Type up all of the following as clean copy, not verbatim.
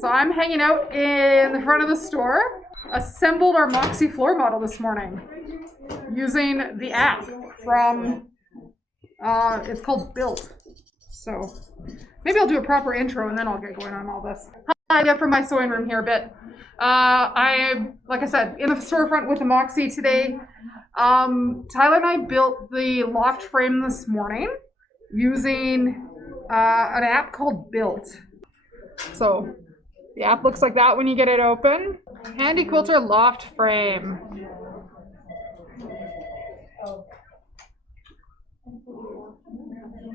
So I'm hanging out in the front of the store, assembled our Moxie floor model this morning using the app from, it's called Built. So maybe I'll do a proper intro and then I'll get going on all this. Hi, I'm from my sewing room here a bit. Like I said, in the storefront with the Moxie today. Tyler and I built the loft frame this morning using an app called Built. So the app looks like that when you get it open. Handy Quilter loft frame.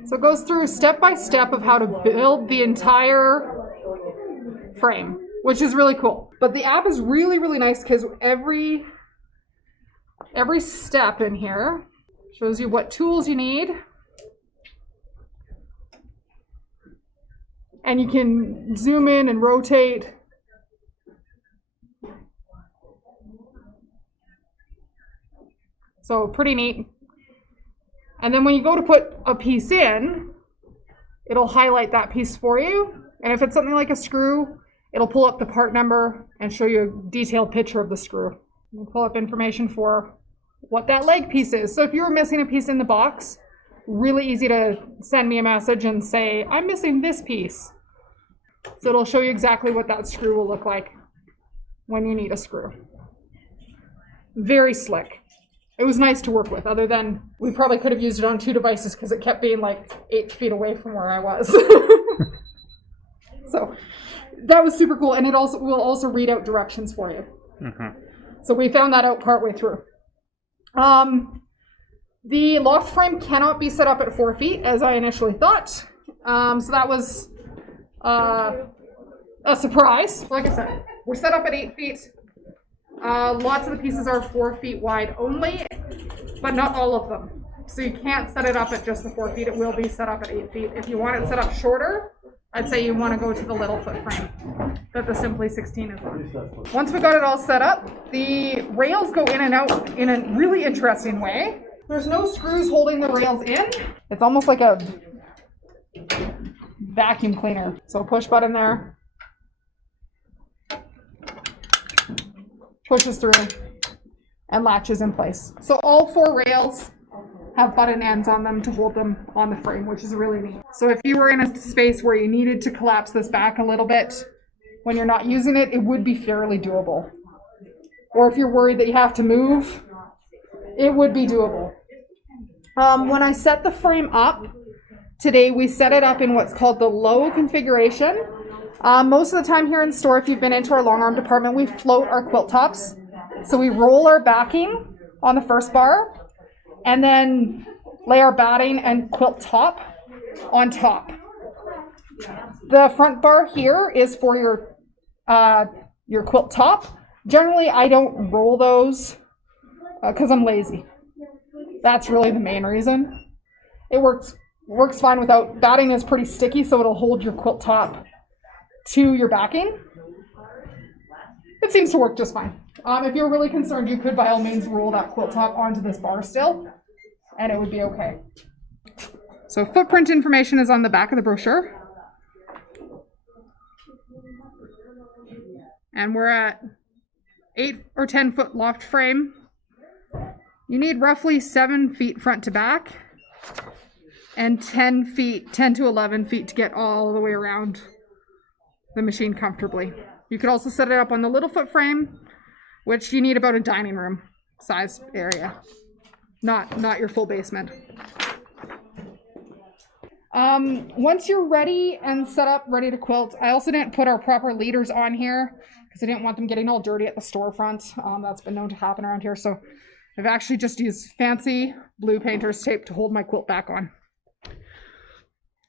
So it goes through step by step of how to build the entire frame, which is really cool. But the app is really, really nice because every step in here shows you what tools you need. And you can zoom in and rotate. So pretty neat. And then when you go to put a piece in, it'll highlight that piece for you. And if it's something like a screw, it'll pull up the part number and show you a detailed picture of the screw. We'll pull up information for what that leg piece is. So if you were missing a piece in the box, really easy to send me a message and say, I'm missing this piece. So it'll show you exactly what that screw will look like when you need a screw. Very slick. It was nice to work with, other than we probably could have used it on 2 devices because it kept being like 8 feet away from where I was. So that was super cool, and it also will also read out directions for you. Mm-hmm. So we found that out partway through. The loft frame cannot be set up at 4 feet, as I initially thought. So that was a surprise. Like I said, we're set up at 8 feet. Lots of the pieces are 4 feet wide only, but not all of them. So you can't set it up at just the 4 feet. It will be set up at 8 feet. If you want it set up shorter, I'd say you want to go to the little foot frame that the Simply 16 is on. Once we got it all set up, the rails go in and out in a really interesting way. There's no screws holding the rails in. It's almost like a vacuum cleaner. So push button there. Pushes through and latches in place. So all 4 rails have button ends on them to hold them on the frame, which is really neat. So if you were in a space where you needed to collapse this back a little bit when you're not using it, it would be fairly doable. Or if you're worried that you have to move, it would be doable. When I set the frame up today, we set it up in what's called the low configuration. Most of the time here in the store, if you've been into our long arm department, we float our quilt tops. So we roll our backing on the first bar and then lay our batting and quilt top on top. The front bar here is for your quilt top. Generally, I don't roll those because I'm lazy. That's really the main reason. It works fine without. Batting is pretty sticky, so it'll hold your quilt top to your backing. It seems to work just fine. If you're really concerned, you could by all means roll that quilt top onto this bar still, and it would be okay. So footprint information is on the back of the brochure. And we're at 8 or 10 foot loft frame. You need roughly 7 feet front to back and 10 to 11 feet to get all the way around the machine comfortably. You could also set it up on the little foot frame, which you need about a dining room size area, not your full basement. Once you're ready and set up, ready to quilt, I also didn't put our proper leaders on here because I didn't want them getting all dirty at the storefront. That's been known to happen around here. So I've actually just used fancy blue painter's tape to hold my quilt back on,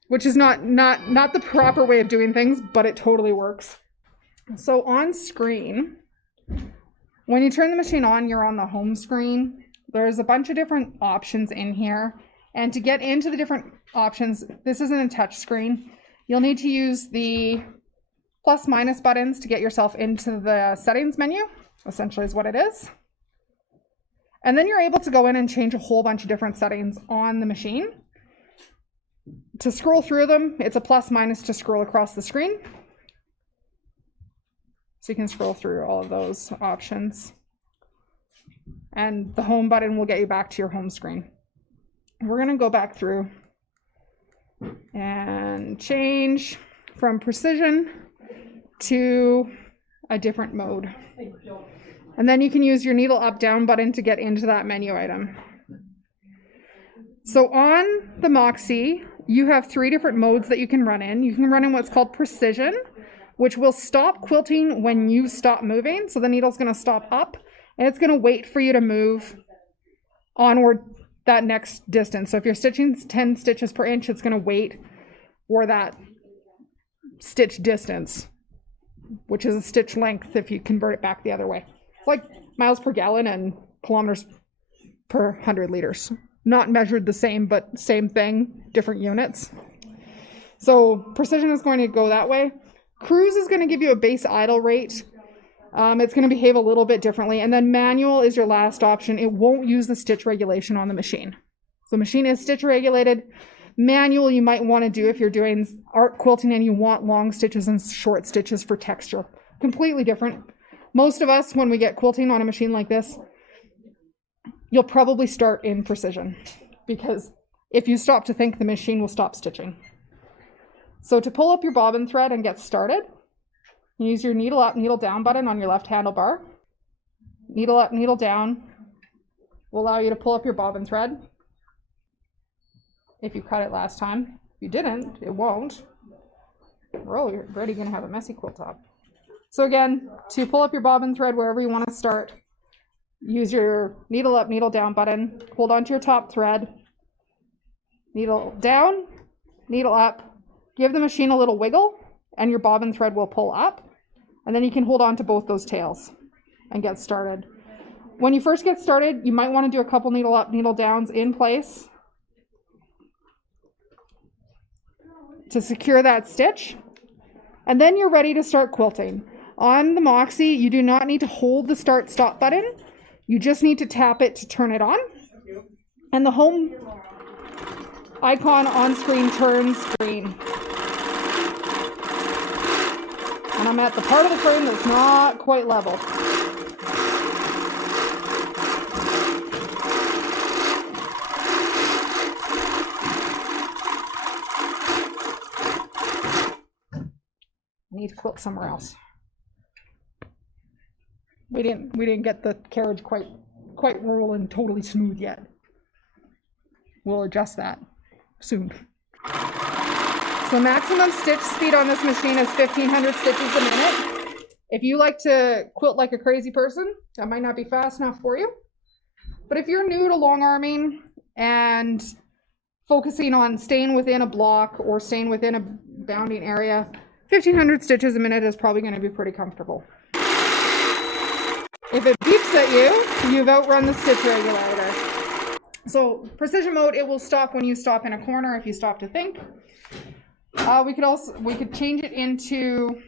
which is not the proper way of doing things, but it totally works. So on screen, when you turn the machine on, you're on the home screen. There's a bunch of different options in here. And to get into the different options, this isn't a touch screen. You'll need to use the plus minus buttons to get yourself into the settings menu, essentially is what it is. And then you're able to go in and change a whole bunch of different settings on the machine. To scroll through them, it's a plus minus to scroll across the screen. So you can scroll through all of those options. And the home button will get you back to your home screen. We're going to go back through and change from precision to a different mode. And then you can use your needle up down button to get into that menu item. So on the Moxie, you have 3 different modes that you can run in. You can run in what's called precision, which will stop quilting when you stop moving. So the needle's going to stop up and it's going to wait for you to move onward that next distance. So if you're stitching 10 stitches per inch, it's going to wait for that stitch distance, which is a stitch length if you convert it back the other way. It's like miles per gallon and kilometers per 100 liters. Not measured the same, but same thing, different units. So precision is going to go that way. Cruise is going to give you a base idle rate. It's going to behave a little bit differerly. And then manual is your last option. It won't use the stitch regulation on the machine. So the machine is stitch regulated. Manual you might want to do if you're doing art quilting and you want long stitches and short stitches for texture. Completely different. Most of us, when we get quilting on a machine like this, you'll probably start in precision, because if you stop to think, the machine will stop stitching. So to pull up your bobbin thread and get started, use your needle up, needle down button on your left handlebar. Needle up, needle down will allow you to pull up your bobbin thread. If you cut it last time. If you didn't, it won't. Well, you're already going to have a messy quilt top. So again, to pull up your bobbin thread wherever you want to start, use your needle up, needle down button, hold onto your top thread, needle down, needle up, give the machine a little wiggle, and your bobbin thread will pull up, and then you can hold on to both those tails and get started. When you first get started, you might want to do a couple needle up, needle downs in place to secure that stitch, and then you're ready to start quilting. On the Moxie, you do not need to hold the start stop button. You just need to tap it to turn it on, and the home icon on screen turns green. And I'm at the part of the frame that's not quite level. I need to quilt somewhere else. We didn't get the carriage quite rolling totally smooth yet. We'll adjust that soon. So maximum stitch speed on this machine is 1,500 stitches a minute. If you like to quilt like a crazy person, that might not be fast enough for you. But if you're new to long arming and focusing on staying within a block or staying within a bounding area, 1,500 stitches a minute is probably going to be pretty comfortable. If it beeps at you, you've outrun the stitch regulator. So precision mode, it will stop when you stop in a corner if you stop to think. We could change it into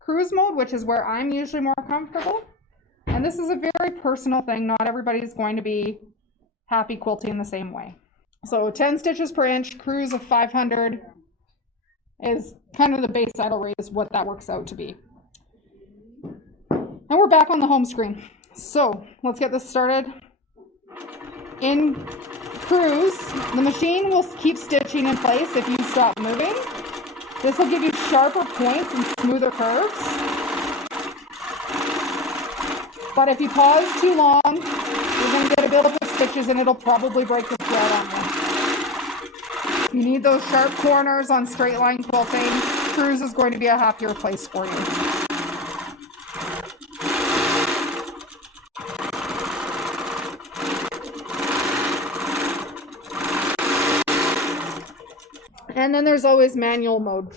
cruise mode, which is where I'm usually more comfortable. And this is a very personal thing. Not everybody's going to be happy quilting the same way. So 10 stitches per inch, cruise of 500 is kind of the base idle rate, is what that works out to be. And we're back on the home screen. So let's get this started. In cruise, the machine will keep stitching in place if you stop moving. This will give you sharper points and smoother curves. But if you pause too long, you're going to get a buildup of stitches and it'll probably break the thread on you. You need those sharp corners on straight line quilting. Cruise is going to be a happier place for you. And then there's always manual mode.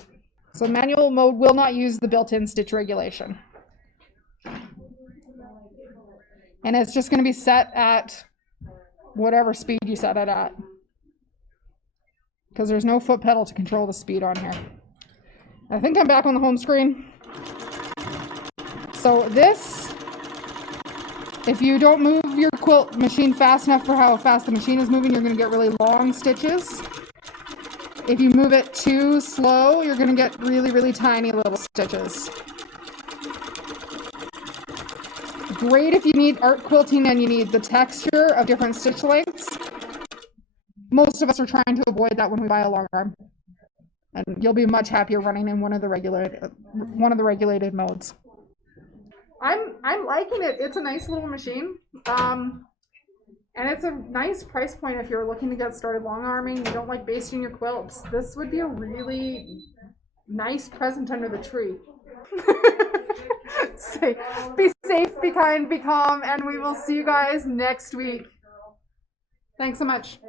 So manual mode will not use the built-in stitch regulation. And it's just going to be set at whatever speed you set it at. Because there's no foot pedal to control the speed on here. I think I'm back on the home screen. So this, if you don't move your quilt machine fast enough for how fast the machine is moving, you're going to get really long stitches. If you move it too slow, you're going to get really, really tiny little stitches. Great if you need art quilting and you need the texture of different stitch lengths. Most of us are trying to avoid that when we buy a long arm. And you'll be much happier running in one of the regulated modes. I'm liking it. It's a nice little machine. And it's a nice price point if you're looking to get started long arming, you don't like basting your quilts. This would be a really nice present under the tree. Be safe, be kind, be calm, and we will see you guys next week. Thanks so much.